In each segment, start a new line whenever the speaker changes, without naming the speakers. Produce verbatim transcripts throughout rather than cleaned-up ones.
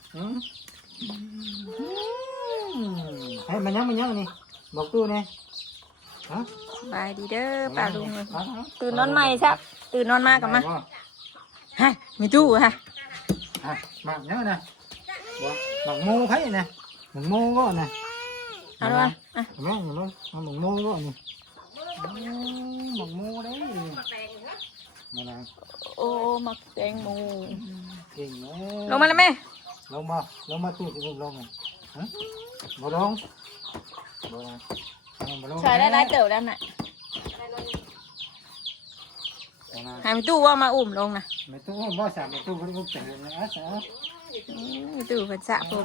ให้มันยังมันยังนี่บอกตู้เนี่ยฮะ
บายดีเด้อป้าลุงตื่นนอนใหม่ซับตื่นนอนมากับมาฮะมีตู้ฮะ
หมักเนี้ยนะหมักโม่ไผ่นะหมักโม่ก็นะ
เอาละอ่ะ
แม่อย่างนั้นหมักโม่ก็นี่หมักโม่đấyมานะ
โอ้หมักแตงโม
เก่งไหม
ลงมาแล้วแม่
ลงมาลงมาตู้ที่ลงฮะมาลง
ใช่ได้ได้เติบแล้วน่ะหามีตู้ว่ามาอุ่มลงนะ
มีตู้บ่สามมีตู้ก็ได้ก็เต็มเลยนะสาว
มีตู้เป็นสระผม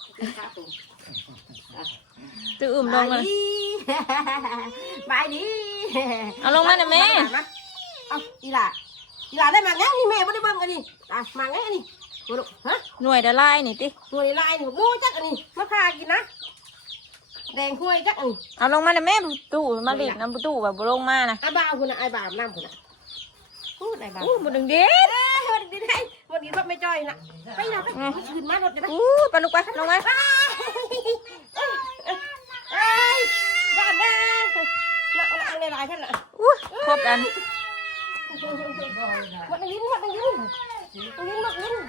ตู้อุ่มลงเลย
บายดี
เอาลงมาหน่อยแม่
เอาอีหล่าอีหล่าได้มางั้นนี่แม่ไม่ได้เบิ่งอันนี้อ่ะมางั้นอันนี้ดูฮะ
หน่วยเดลายนี่ติ
หน่วยลายหนูงูจักอันนี้มาพากินนะแดงห้วยจักอัน
เอาลงมาหน่อยแม่ตู้มาดิน้ำตู้แบบลงมานะ
ไอ้บ่าวคุณนะไอ้บ่าวน้ำคุณนะพูดไอ้บ่าว
อู้หมดดึงเด็ด
หมดดึงได้หมดดึงก็ไม่จ่อยนะไปเราไปขึ้นมารถได้ไหม
อู้ไปลูกไปลงมา
เอ้ยบ้านได้ละละอะไรลายท่านละ
อู้ครบกัน
หมดลิ้นหมดลิ้นลิ้นหมดลิ้น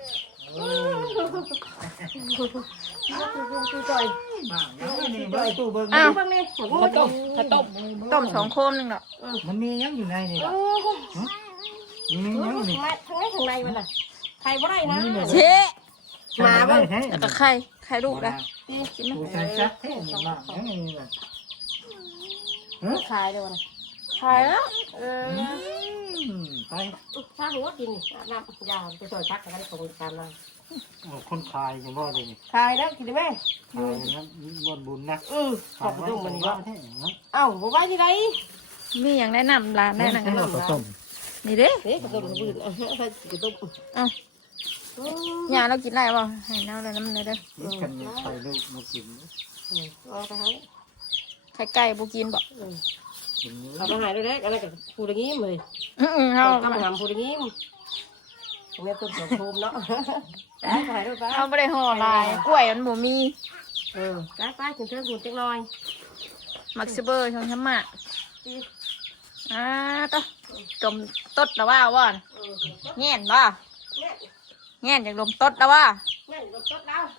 ตู้จ่อย
ตู้เบิ้ง
อ้าว
เบิ้งเลย
ข้าวต้มข้าวต้มต้มสองโคมนึงเนาะ
มันมียังอยู่ในนี่มียังนี่
มาทั้งในทั้งในมันน่ะใครบ่ได้นะ
เช่
มาบ้าง
แล้วก็ไข่ไข่ลูกนะ
กินไหมใส่ชักแท้หมากยังไงนี่ล่ะ
ขายเลยวัน
ขายแล้ว
เออ
ไป
ถ้าหัวกินน้ำยาจะสวยชักกันได้ตรงกันเลย
คนขายยังบ่ได้
ขายแล้วกินได้ไหม
ขายนะบ่บุญนะ
อืมขอบคุณมันว่าเอ้าบ่ไว้ที่ไหน
มีอย่างแนะนำร้านแนะนำ
ข้าวต้ม
นี่เด้
เด้ข้าวต้มข้าวต้มข้าวต้ม
อ่ะยาเรากินได้ป่ะให้น้ำเลยน้ำเลยเด้อ
กันไข่ลูกมากิน
เอาไปให้
ไข่ไก่บุกินบ่
เอาไปหายด้วยเด้อะไรกับผู้อย่างงี้เลย
อืมเขา
ทำทำผู้อย่างงี้แม่ต้นสมภูมิเนาะได้ไปด้วยป้า
เขาไม่ได้ห่อลายกล้วยมันบ่มี
เออได้ป้าถึงเชิญคุณจังหน่อย
มักซิเบอร์ชงช้ำมากอ่าต่อจมต้นแล้วว่าว่านแง่นบ่แง่นจากลมต้นแล้วว่า
แง่นลมต้นแล้ว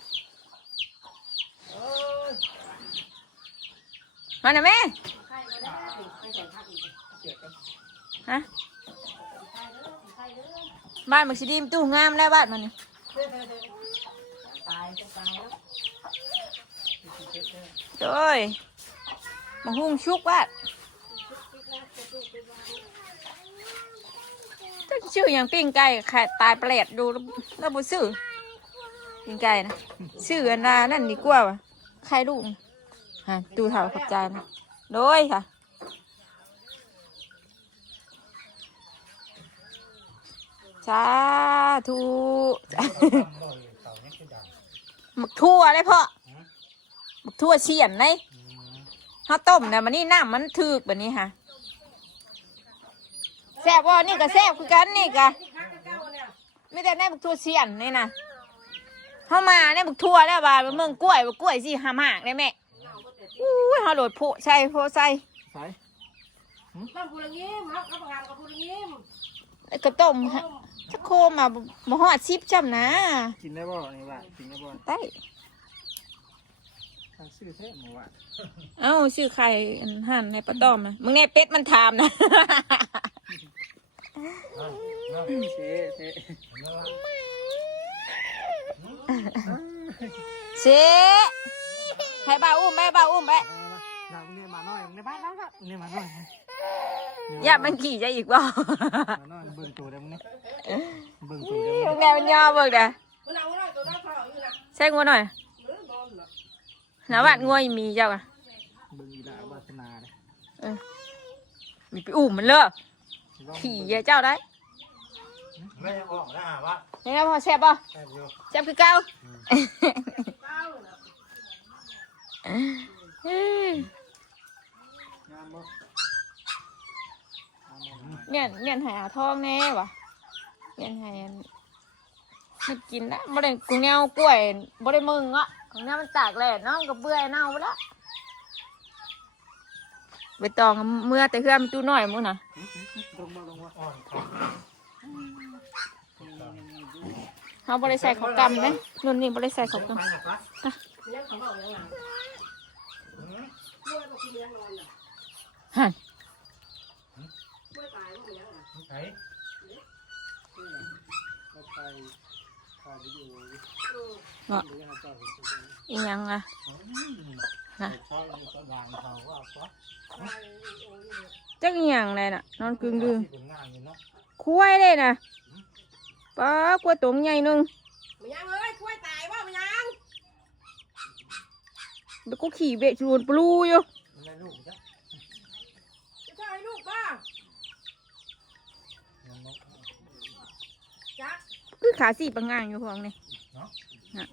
มาหน่อยแม่ฮะบ้านมักซิดีมตู้งามแล้วบ้านมันนี่โอ้ยมาหุ่งชุกบ้านถ้าชื่ออย่างปิ้งไก่ไข่ตายเปรตดูแล้วบุซื้อปิ้งไก่นะชื่ออันนั้นนั่นดีกว่าวะไข่ลูกฮะดูเท่าขับใจนะโดยค่ะสาธุหมึกทั่วเลยพ่อหมึกทั่วเฉียนเลยข้าวต้มเนี่ยมันนี่น้ำมันถึกแบบนี้ค่ะแซ่บว่านี่ก็แซ่บคือกันนี่กะไม่แต่ในหมึกทั่วเฉียนนี่นะเข้ามาในหมึกทั่วแล้วบ้านเมืองกล้วยกล้วยสิหามากเลยแม่อู้ยเขาโหลดโพใส่โพใส่
ใส่
ต้มพูดอย่างนี้มาเอางานกับพูดอย่างนี้
ก็ต้มจะโคมาบ่ฮอดชิบจำนะ
กินได้บ่นี่ว่ากินได้บ่
ได้
ชื่อแท้หมูว่า
เอ้าชื่อใครหั่นในปลาต้อมนะมึงไงเป็ดมันถามนะ
เซ่เซ่
เซ่ให้บ่าวอุ้มไปบ่าวอุ้มไป
เราเนี่ยมาหน่อยในบ้านแล้วครับเนี่ยมาหน่อย
อย่ามันขี่จะอีกบ่
เบิ่งตัวเด้มึงเนี่ยเบิ่งตัวเด้
มึงแนวมันย่อเบิ่งเด้อใช่งัวหน่อยน้าบ้านงัวมีเจ้าอ่ะ
เบิ่งอีดาวาสนาเลย
เออมีไปอุ้มมันเลยขี่เจ้าได้
ไม่บอกนะวะ
นี่นะพ่อแซ่บป่ะแซ่บคือเก่าเมียนเมียนหายทองแน่วะเมียนหายเฮ็ดกินนะบ่ได้กูแนวกล้วยบ่ได้มึงอ่ะของน้ามันตากแดดเนาะมันก็เบื่อเน่าไปแล้วไปตองเมื่อแต่เพื่อนมันตู้น้อยมื้อน่ะ
ลงมาลงมาอ่อนครับ
เฮาบ่ได้ใส่ข้าวกำเด้รุ่นนี้บ่ได้ใส่ข้าวกำ
เลี้ยงเขาบอกเลี้ยงหลังกล้วยก็คือเลี้ยงนอนน่ะ
หั่น
กล้วยตายก็เลี้ยงน่ะ
ไหนมาถ่ายถ่ายวิดีโอ
เนาะ
เลี้ยงเจ้าเห็นตัว
อีหยังอ่ะ
นะใช่ก็ด่างเขาว่าก็
จักอีหยังเลยน่ะนอนกึ่งดึง
เป็นงานอยู่เนาะ
คุ้ยเลยน่ะป้ากล้วยตงใหญ่หนึง
มันยังเอ้ยกล้วยตายว่ามันยัง
เดี๋ยวกูขี่เบะชวนปลูอยู่
มันได้ลูกจ้ะ
จะช่วยลูกบ้า
มันนก
จัก
คือขาสีปังงางอยู่พวกนี้
เนาะ
น่ะ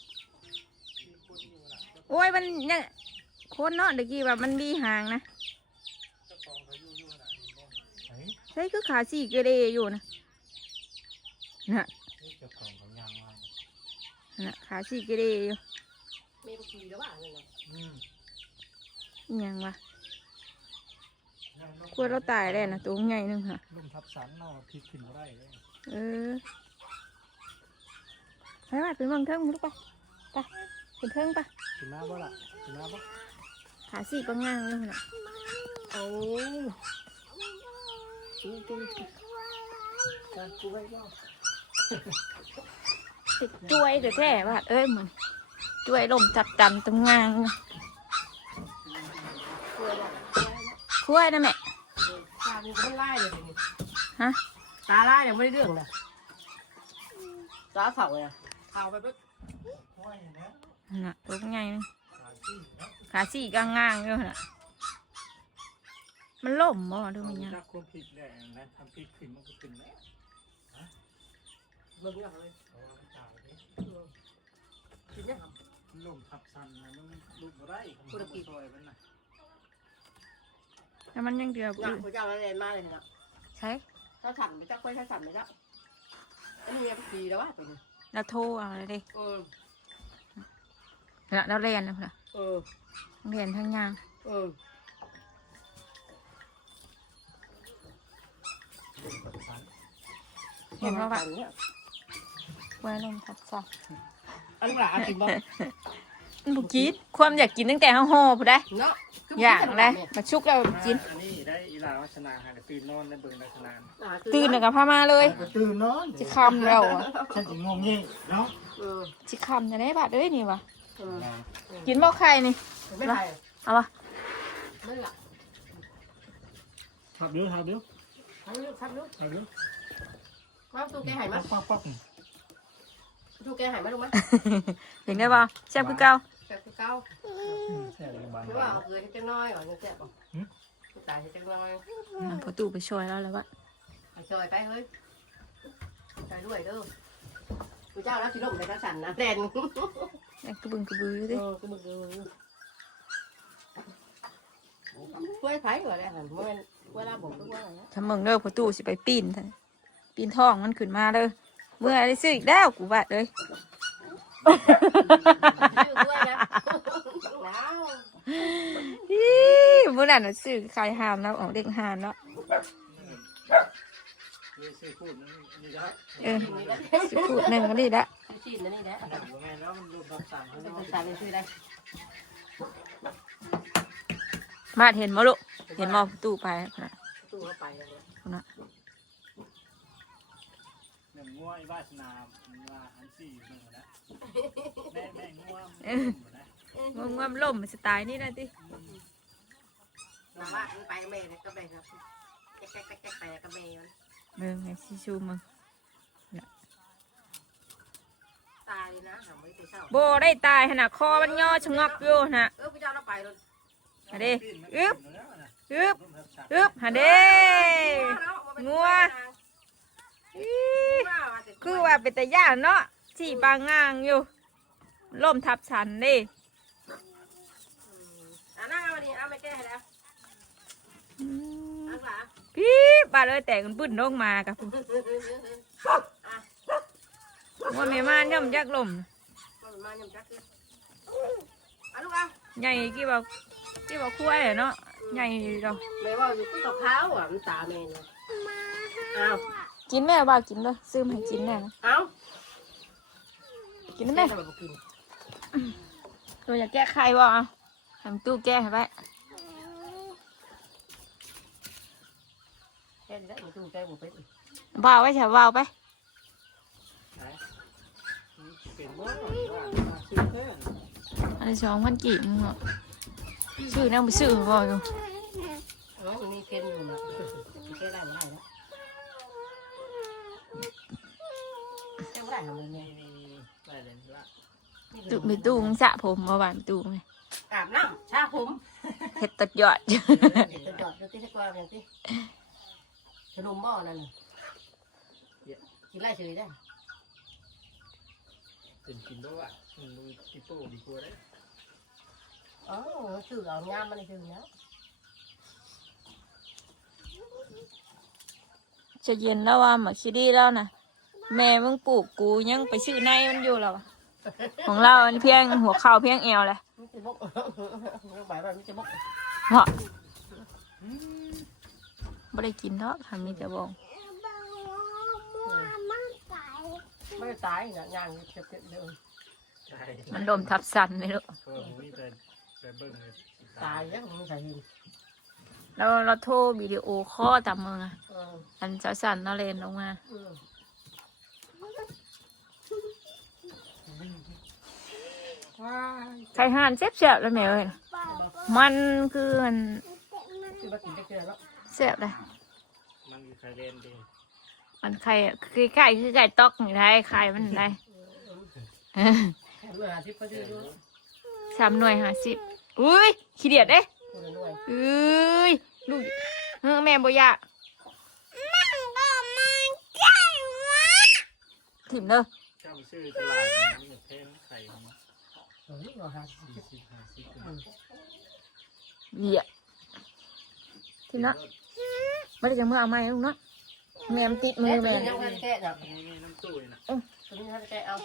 โอ้ยมันเนี่ยโคนเนาะเดี๋ยวกี้แบบมันมีหางนะ
เจ้าของเขาอยู่อยู่น่ะไหน
ใช่คือขาสีเกเรอยู่นะน่ะ
นี่เจ้าของเขายางมา
น่ะขาสีเกเรอยู่
เมย์ขี่แล้วว่าเงินน่ะ
อืม
อิหยังวะกล้วยเราตายแล้วนะตัวใหญ่หนึงค่ะ
ลุมทับสันเนาะพลิกขึ้นมาได้เลย
เออไปว่าไปเมืองเทิงลูกไปไปเป็นเทิงไป
กินน้ำบ่ล่ะกินน้ำบ่
ขาสีปังงางอยู่น่ะ
โอ้
จู้จู้จู้การกูไว้บ่
ติดจ้วยเดี๋ยวแท้ว่าเอ้ยเหมือนจ้วยลมจับจันตรงงางน่ะ
กล้วยน่ะ
กล้วยนะแม่
ตามันไม่ไล่เลยทีนี้
ฮะ
ตาไล่ยังไม่ได้เรื่องนะตาเสาเลยเสาไปปุ๊บ
ห้อยนะ
น่ะตัวใหญ่นึง
ขาที่เนาะ
ขาสีกลางงางอยู่น่ะมันล่มบ่ดูมันยัง
ถ้าคนพลิกแหละนะทำพลิกขึ้นมันก็ขึ้นแล้ว
มึงยังเลย
เพราะว่ามันตายเนี่ย
กินยังครับ
ลมทับสันนะมันลุกมาได้คุณตะกี้ซอยมันน่ะ
แล้วมันยังเดือบ
ยั
อง ยู่
พระเจ้าอะไรมาเลยเนี่ย
ใช่
ถ้าสั่นไปจักไปถ้าสั่นไปจักอันนี้ยังขี่แล้ววะตัวนี้
เราโทรเอาเลยดิ
เออ
แล้วเราเรียนนะเพื่อน
เออ
เรียนทั้งยาง
เออ
เห็นว่าแบบ
เนี่ย
ไว้ลมทับซ้อน
อันนี้หลานกินบ่
บุกินความอยากกินตั้งแต่ห้าห่อผู้ได้
เนาะ
อย่างเลยมาชุกแล้วกิน
อันนี้ได้อีลาวัฒนาหาตื่นนอนได้เบิ่งลักษณะ
ตื่นแล้วกับพามาเลย
ตื่นนอน
จะคำแล้วอะ
ฉันจะงงงี้เนาะ
เออ
จะคำจะได้บาดเอ้ยนี่วะ
เออ
กินบ่ไข่นี่
ไม่ได้
เอาวะ
ไม่หลับ
ทับเดี๋ยวทับเดี๋ยว
ทับลูกทับลูก
ทับเดี๋ยว
มาตู้แกหาย
ปั
มาก
ปักปัก
ตู้แกหายมาลูกมั้ย
เห็นได้ป่ะแซ่บคือเก่า
แซ่บคือเก่า
แค่บาน
หรือว่าเอาเกลือให้จังน้อยก่อนยังแซ่บป่ะตายให้จังน้อย
อ่ะพอตู่ไปช่วยแล้วแล้ววะ
ไปช่วยไปเฮ้ยไปด้วยเด้อพระเจ้าแล้วสิลงไปกระสันนะแดน
ยังกระบึงกระบืออยู่
เอ
ดิ
อก็มึงเออช่วยไผ่ก่อนเลยหันเมื่อเวลาบอกทุกว่าอะไรนะ
ถ้ามึงเด้อพอตู่สิไปปีนท่านปีนท้องมันขึ้นมาเด้อเมื่อได้ซื้ออีกแล้วกูว่าเลย
ด้วยนะแล้ว
อีมื่อนั้นน่ะซื้อขายหามแล้วออกเด็กหามแล้ว
นี่ซื้อพูดนี่ครับ
เออสิพูดหนึ่งก็ดีละ
ชีนนะนี่แหละ
ยังไงแล้วมันรวมทับสัน
เป็นภาษาเป็นชื่อได้
มาเห็นมั้ลูกเห็นมอประตูไปนะ
ตู้เข้าไปเลย
นะ
หนึ่งงัวอีวาสนาว่าอันสี่หนึ่งนะแม่แม่งัวนะ
งงงล่มสไตล์นี่นะติ
มาว่าไปกับแม่เลยก็แม่ครับแก๊กแก๊กแก๊กแก๊กไปกับแม่มัน
มึงไงชิชูมึง
ตายเลยนะหาไม่ได้เช่า
โบได้ตายขนาดคอมันย่อชะงอกอยู่นะ
เออพระเจ้าเราไปเลย
ฮะเด้อึบอึบอึบฮะเด้งัวอีคือว่าเป็นแต่ย่านเนาะที่บางงางอยู่ล่มทับฉันเดิ
อ่านั่งเอาดิเอาไปแก้ให้แล้วอันหลัง
พี่บาเลยแต่งปื้นลงมากับว่าแม่ม่านย่อมยักลม
มันมายำจักอ่ะลูกอ่ะ
ใหญ่กี่บอกกี่บอกคุ้ยเนาะใหญ่ดอก
แม่ว่าอยู่ที่กับข้าวอ่ะมันตาแม่เนี่ยอ้าว
กินแม่ว่ากินเลยซื้อมาให้กินแน่นะ
อ้าว
กินได้ไหม
แม่ทำไมบ่กิน
เราอยากแก้ไขบ่เอาทำตู้แก้ให้ไป
แค่นี้ได้ตู้แก้บุเป็น
บ่าวไว้เฉยบ่าวไป
เป็นบ่ก่อนว่าซื้อแค่
อันนี้สองพันกี่มึงเหรอซื้อนั่งไปซื้อบ่อยู่
เออมีเค็นอยู่นะแก้ได้ไม่ได้แล้วแก้ไม่ได้ทำเลยเนี่ย
ได้เลยว่า
ตู้มีตู้มึงสระผมมาบ้านตู้ไง
อาบน้ำชาผม
เห็ดตัดยอด
จะจอดจะตีสักวันอย่างที่ขนมหม้อนั่นกินไรเฉยได้
เป็นกินด้วยอ่ะมันดูติโป้ดีกว่าได้
อ๋อชื่อเอางามมันชื่อเนี้ย
จะเย็นแล้วว่าหมาคิดดีแล้วนะแม่มึงปลูกกูยังไปซื้อในมันอยู่แล้วอะของเราอันเพียงหัวเข่าเพียงเอวเลย
มันจะบกใบใบมันจะบก
เพราะไม่ได้กินเนาะทำมีแต่บอง
ไม่ตายนะย่างเจ็บเจ็บเดิม
ใช่
มันดมทับสันเลยลูก
ก็มีแต่แต่เบิ่งเลย
ตายแล้วมันใส่หิน
เราเราโทรวิดีโอคอลตามมืออะ
เออ
อันเจ้าสันเราเลนลงมา
เออ
ว้าย
ไข่ห่านเสียบเสียบแล้วแม่เอ้ยมันคือมัน
คือมากินจะเกินแล้ว
เสียบเลย
มันมีใครเล่นดี
มันไข่อะคือไก่คือไก่ตอกอย่างไรไข่มันไร
เมื่ออาทิตย์พอดีด้วย
สามหน่วยห้าสิบอุ้ยขี้เดียดเด้
คนละหน่วย
เอ้ยลูกเฮ้ยแม่บ่อยากถิ่มเด้อ
เจ้าชื่อตลาดนี่เพนไข่ของ
เฮ้ยเราหา
สี่สิบห้าสิบ
เดียถิ่มเนาะไม่ได้จะเมื่อเอาไม้ลูกเนาะแม่มันติดมือ
แม่
แม่
ยังไม่แก้จ้ะ
นี่น้ำตุ้ยนะ
ตัวนี้เขาจะแก้เอา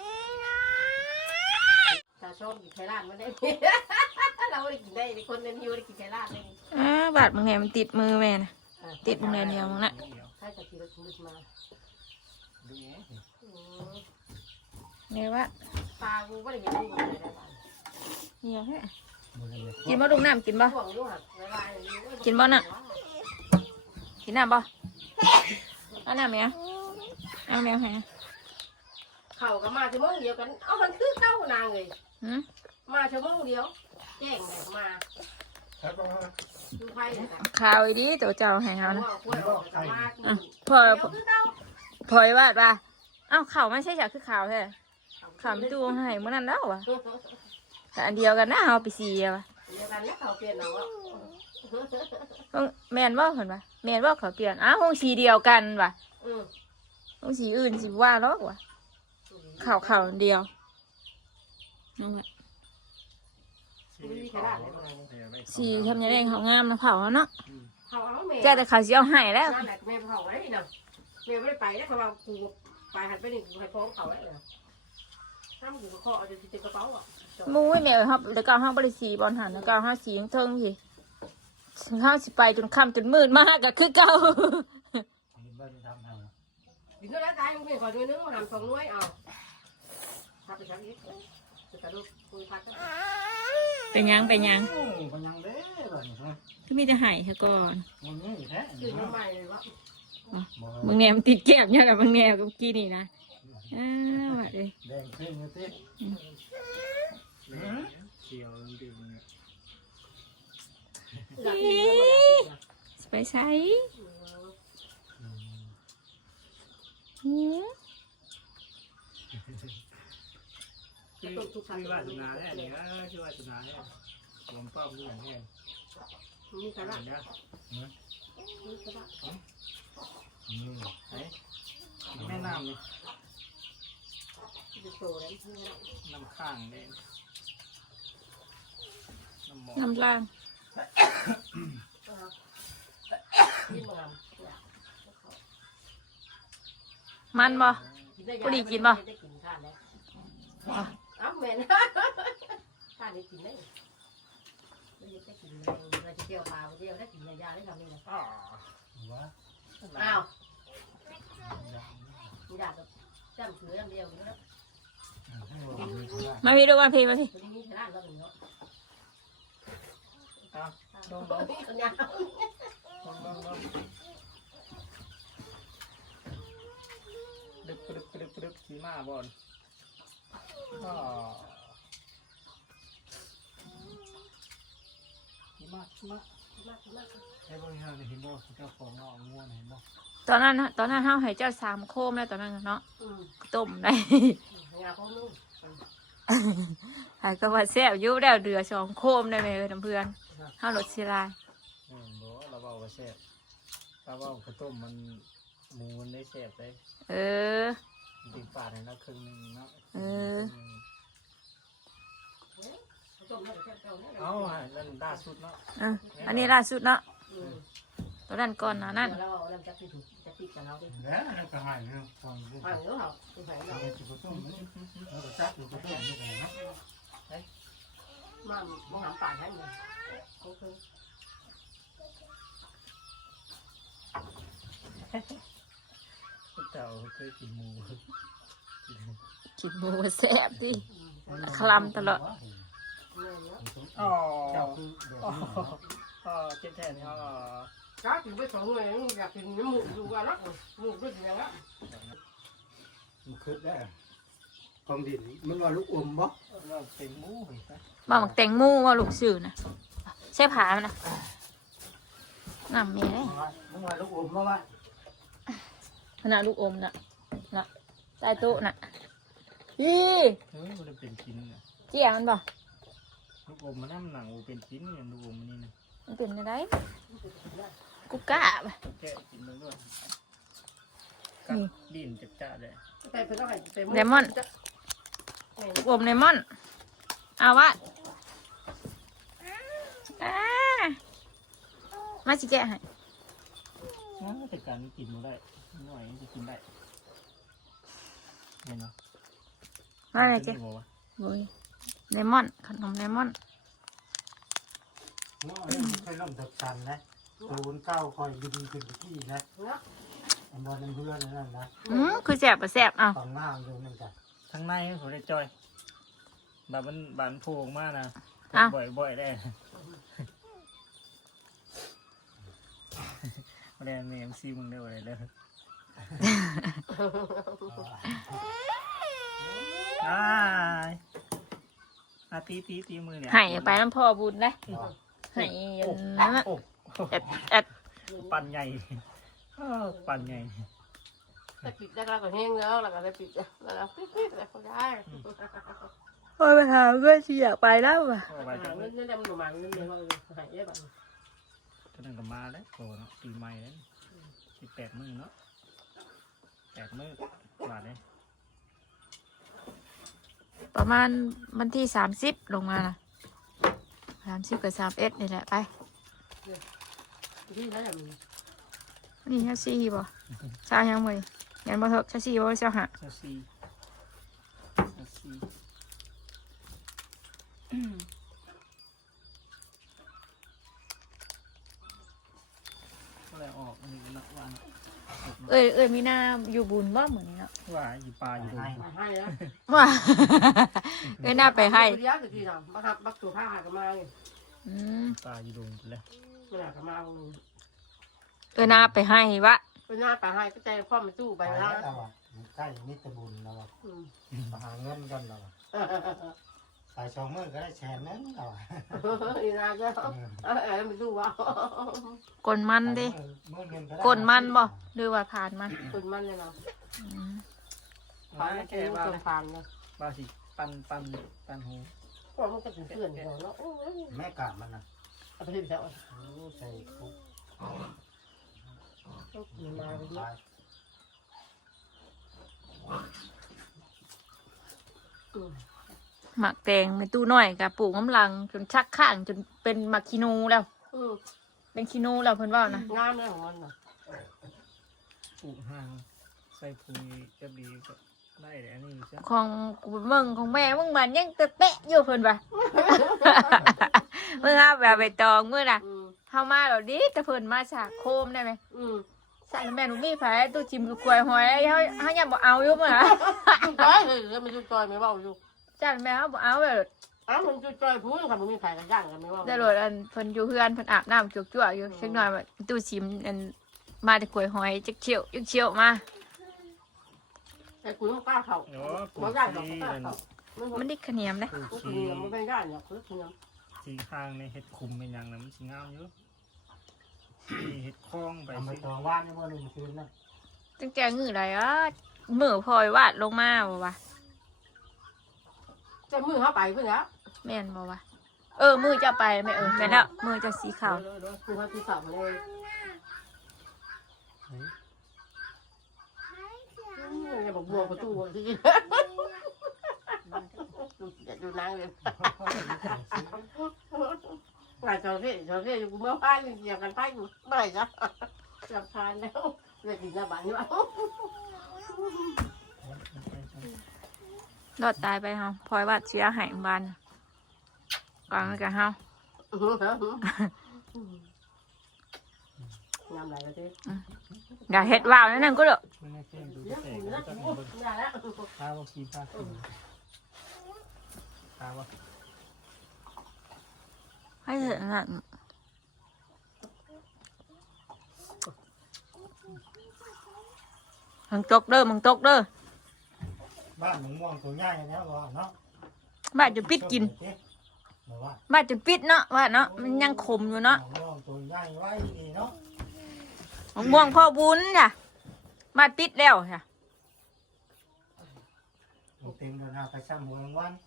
ตาชอบกินไข่ลาดมันได้เราไม่ได้กินได้คนในยูได้กินไข่ลาดเลย
อ้าบาดมึงไงมันติดมือแม่นะติดมึงไงเดียวมึงน่ะ
ถ้าจะกินรถมืดมา
ดูไง
เนี่ยว่า
ตากูไม่ได้เห็นมึงเลยนะ
เหี่ยวแฮะกินบ่ดุงน้ำกินบ่
ห่วงด้วยละลาย
กินบ่น่ะกินน้ำบ่เอาน้ำแมวเอาแมวให้นะ
เข่าก็มาชั่วโมงเดียวกันเอามันคือเต้านางเลย
หืม
มาชั่วโมงเดียวแจ้งเลยมา
ครับผม
ดูไพ่เลยนะ
ข่าวอีดีตัวเจ้าให้เขานะ
ว่ากล้วยออกจากมา
อ่ะพอ
เดี๋ยวคือเต้า
พอยว่าว่าเอ้าข่าวไม่ใช่จากคือข่าวแท้ข่าวไม่ดูให้เมื่อนั้นแล้ววะแต่อันเดียวกันนะเอาไปสีอะวะ
เดี๋ยวกันนี้เขาเปลี่ยนเอาว่า
ต้องแมนว่าเห็นปะแมนว่าเขาเปลี่ยนอ้าวห้องสีเดียวกันวะ
อืม
ห้องสีอื่นสิว่าหรอกวะข่าวข่าวอันเดียวนั่นแหละสีทำยังไงเขางามนะเผาเนาะ
เขาเอาแม่
แกแต่เขาสีเอาให้แล้ว
นั่นแหละแม่เผาไว้เนาะแม่ไม่ได้ไปแล้วเขาเอากูไปหันไปหนึ่งกูให้ฟ้องเขาไว้เลยถ้ามึงอยู่กับข้อเอาจะติดกระเป๋าอ่ะ
มู้ยแม่ครับแล้วก็ห้าบริสีบอลหันแล้วก็ห้าสีเทิงสิห้าสิไปจนค่ำจนมืดมากก็คือเก่า
บ้านทำทาง
ถึงก็แล้วตายมึงเป็นขอดูนึงมาทำสองน้วยเอาถ้าไปชั้นนี้จะกระดูกคุยพัก
เป็นยังเป็นยัง
โอ้ก็ยังเด้แบบนี้ครับ
ก็มีแต่หายซะก่อน
มันนี่แท้
ชื่อน้ำใหม่เลยวะ
มึงแนมนติดแก้มเนี่ยกับมึงแนมกับกี้นี่นะอ้าวว่ะเลย
แดงเข้มเลยติเขียวดื่ม
ไปใช้หืม
คือคือวาสนาแน่นี่นะคือวาสนาแน่รวมป้อมด้วยแน่
มีกระดาษ
นะ
มีกระดาษ
อืมไอ้แม่น้ำนี่
จะโตแล้ว
น้ำข้างเนี่ยน้ำหมอ
น้ำล่าง
ยิ่งงาม
มันบ่ผู้ดีกินบ่
ได้กินข้าวแล้วเอ้าแม่นข้าวได้กินได้ไม่ได้กินเราจะเที่ยวปลาเที่ยวได้กินยาได้ทำนี่นะ
อ๋อวะ
อ้าวมีดาบจำคือจำเดียวนะ
มาพี่ดูมาพี่มาพี่
ตัวนี้มีร้านเราเนาะ
เอาลงลง
คนยาว
ลงลงลงดึกดึกดึกดึกขี่ม้าบอลก็ขี่ม้าขี่ม้าไอ้พวกนี้เราเห็นบ่เจ้าของเราเอาง่วนเห็นบ่
ตอนนั้นน่ะตอนนั้นเฮาให้เจ้าสามโคมแล้วตอนนั้นน่ะเนาะต้มได้
งาเขาลูก
หายก็ว่าแซ่บอยู่แล้วเดือสองโคมได้ไหมเอ้ยน้ำเพื่อนเฮารสสิลาย
เออบ่เราเบาก็แซ่บเราเบาข้าวต้มมันหมูมันได้แซ่บเลย
เออ
ติดปากในนักครึ่งนึงเนาะ
เออ
เอาอ่ะนั่นล่าสุดเนาะ
อ่ะอันนี้ล่าสุดเนาะตอนนั้นก่อนหนะนั่น
เราเราจะติดจะติดกับเราดิ
แล้วก็หายเรื่องฟังเรื่อง
ฟังเยอะเหรอคุณใส่เรา
จุดต้มนี่เราก็จับอยู่กับต้มนี่กันเนาะ
มามองหาป่าท่านเลยโอเค
เจ้าเคยกินหมู
กินหมูแซ่บดิคลำตลอด
อ๋อเจ้าคือเดี๋ยวนี้อ๋อเจ็บแทนอ๋อ
cá thì với số người gặp thì nó mụn dù qua lắm mụn cái gì lắm
มันคืดได้กองดินมันว่าลูกอมบ่เราเป็นหมูเหรอ
บ่หมักแตงหมูว่าลูกชื่อนะใช่ผามันนะน้ำเมียเลย
มันว่าลูกอมบ่ว่า
ขนาดลูกอมน่ะน่ะใต้โต๊ะน่ะอี
เฮ้ยมันเป็นชิ้นเนี่ย
เจี๊ยมันบ่
ลูกอมมันน้ำหนังมันเป็นชิ้นเนี่ยลูกอมมันนี่นะ
มันเป็นอะไรกูกล้าปะ
แกะกินมันด้วยกัดดินจัดจ้าเลย
tay phải nó phải tay
เลมอนลูกอมเลมอนเอาวะอ่ามาสิแกะให้
แต่การนี้กินมาได้หน่อยจะกินได้เนี่ยเนาะ
มาเลยเจ๊โอ้ยเลมอนขนมเลมอน
เนาะนี่เคยล่มตับสันนะตูนเก้าคอยยิงขึ้นที่นะอันนั้นเพื่อนนั่นนะ
อืมคือแสบปะแสบเอา
ฝั่งหน้าอยู่นั่นจ้ะทางในผมได้จอยแบบมันบานโผล่มากนะบ่อยบ่อยได้มาเรียนเอ็มซีมึงได้อะไรเลยอ่าอาตีตีตีมือเนี่ย
ให้ไปน้ำพ่อบุญเลยให้ยันนั้นอะแอดแอด
ปั่นใหญ่ปั่นใหญ่
ta bịt ra là còn hang nữa là còn ta bịt ra là là phít phít là con gái
โอ้ยไปหาเพื่อนสิอยากไปแล้วว่ะ
ไปจัง
nó nó đem đồ màng lên đây thôi hại với bạn
ก็นั่งกับมาแล้วโตเนาะปีใหม่แล้วปีแปดมือเนาะแปดมือบาทเลย
ประมาณวันที่สามสิบลงมาน่ะสามสิบกับสามเอ็ดนี่แหละไป
đi đó là mình
นี่ชาซีบ่ชายังบ่ยันบ่เถอะชาซีบ่เจ้าหะ
ซาซีซาซีอะไรออกอันนี้นักวัน
เอ้ยเอ้ยมีหน้าอยู่บุญบ่เหมือนนี้เนาะ
ว่าอยู่ปลาอยู่ตรง
hay đó
ว่า เอ้ยหน้าไปให้
cái giá thì gì nào bác học bác chủ hai cái mai
อืม
ปลาอยู่ตรงเลย
cái là cái mai mình
เอ้ยหน้าไปให้วะ
cái nhà phải hai cái tay khoa mình tu
ไป
bài
แล้ว
ra
เราอ่ะใกล้มิตรบุญเราอ่ะ
ừ.
มาหาเงินกันเราอ่ะสายสองมือก็ได้แชร์นั้นเราอ่ะ
đi ra chứ ờ ờ, mình tu vào
กลมันดิ
มือเงินก็ได้
กลมันบ่หรือว่าผ่านมัน
tuần man này nào
อืม
ปลา
phán
แค่
cái
ว่า
tuần phán này
ปลาสิปันปันปันหู
còn một cái tuần tuần rồi nó
แม่กาดมันนะ
à cái gì vậy
โอ้ใส่คุก
mình mà
ตาย
ừ.
หมักแตงในตู้น้อยกับปลูกน้ำลังจนชักข้างจนเป็นหมักคีนูแล้ว
ừ.
เป็นคีนูแล้วเพิ่นว่านะ
ngon đấy ngon này
ปลูกห่างใส่ปุ๋ยจะดีก็ได้เดี๋ยวอันนี้ใช่
ของมึงของแม่มึงมันยังเตะเตะอยู่เพิ่นปะ มึงเอาแบบใบตองมึงน่ะ
อืม
เข้ามาแล้วดิแต่เพิ่นมาฉากโคมได้ไหม
อืม
ใส่แม่หนูมีไผตู้จิ้มกล้วยหอยเฮาเฮายังบ่เอาอยู่มื้อน่ะ
จุดจอยเลยแล้วมันจุดจอยไม่เบาอยู่
จ้าแม่เฮาบ่เอาแบบ
อ้าวมันจุดจอยพูดค่ะมันมีใครกันย่างกันไม่เบา
ได้โลดอันเพิ่นอยู่เฮือนเพิ่นอาบน้ำจั่วๆอยู่สักหน่อยว่าตู้จิ้มอันมาแต่กล้วยหอยจักเชี่ยวจักเชี่ยวมา
ไอ้กูต้องกล้าเขา
โอ้ปู
บ่ได้หรอก
ชี
กล้า
มัน
เขามัน
มันได้ขะเหนียมนะ
ปู
ก็
ชี
คือมันไม่ได้เนี่ยคือคือ
สีข้างในเห็ดคุมเป็นอย่างนั้นมันสีงามอยู่มีเห็ดคล้องไป
ทำไป
สิ
ต่อว่านในบ่อนี่คืนนั่น
ตั้งแต่งื้อใดอ่ะมือพลอยวาดลงมาบ่วะ
จะมือเขาไปเพื่อนแล้ว
แม่นบ่วะเออมือจะไปแม่เออแม่นแล้วมือจะสีขาว
คือเขาที่สามเลยอย่าบอกบัวประตูที่อย่าดูนางเลยหลายจอที่จอที่กูเมื่อวานเกี่ยวกันไพ่กูไม่จ้ะจับทานแล้วเลยกินยาบ้านอยู่
รอดตายไปเฮาพลอยวาดเสียหายบ้านกลางกับเฮา
งามไหลก็ได้
อย่าเฮ็ดว่าวนั่นนั่นก็เด้อ
ไม่ได้แกล้งดู
เดี๋ยว
แต่
กู
ก็
นะ
จะ
กู
มีเบิ่ง
ได้แล้ว
ข้าวว่าขี้ผ้าขึ้นข้าวว่า
ให้เถอะนั่นมึงตกเด้อมึงตกเด้อ
บ้านหนูม่วงตัวใหญ่แล้วบ่เนาะ
บ้านจะปิดกิน
บ่ว่า
บ้านจะปิดเนาะว่าเนาะมันยังขมอยู่เนาะ
หนูม่วงตัวใหญ่ไว้ดีเนาะ
มะม่วงพ่อบุญจ้ะบ้านปิดแล้วจ้ะ
เต็มแล้วนะไปซ้ำหัวรางวัล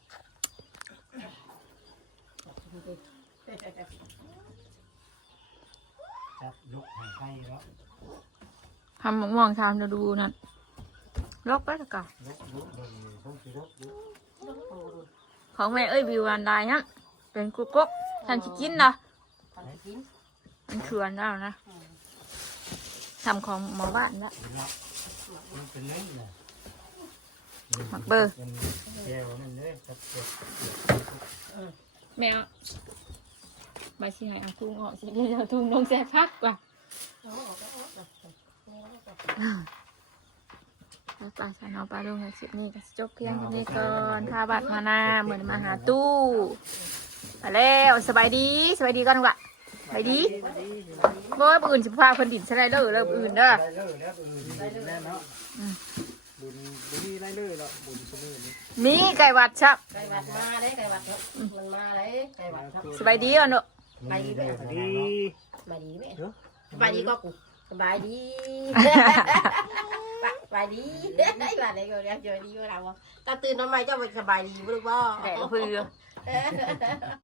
จับลุกให้ให้เนาะ
ทำมะม่วงทำจะดูนั่นลกแล้วก็
ลุกลุกเบิ่งต้องสิลุกลุก
ของแม่เอ้ยวิวอันใดฮะเป็นกุ๊กกุ๊กท่านสิกินเนาะ
ทำกิน
มันเขื่อนแล้วนะทำของหมอบ้านละ
มันเป็นนี่แหละ
หมักเบอร์
เป็นแก้วนั่นเลยครับเก็บ
แมวมาสิให้เอาทุ่งออกสิเดี๋ยวเอาทุ่งลงแซ่พักว่ะไปไปสานอปลาลงในสิบนี้ก็จบเพียงแค่นี้ก่อนพาบัตรมาหน้าเหมือนมาหาตู้ไปแล้วสบายดีสบายดีก่อนว่ะสบายดีบ่ว่าอื่นสิพาคนดินใช่ไรเด้อเริ่มอื่นเด้อ
ได้เลยแล้วอื่นได้เลย
แน่เนาะบุญบุญได้เลยแล้วบุญเสมอนี่
มีไก่วัดชับ
ไก่วัดมาเลยไก่วัดมันมาเลยไก่วัดครับ
สบายดีก่อนเนอะ
ไปดีไหม
ดี
สบายดีไหมสบายดีก็กูสบายดีสบายดีได้หลานไหนก็เรียกเจอดีกว่าเราตาตื่นทำไมเจ้าไปสบายดีบ่รู้บ่
แต่ก็คือ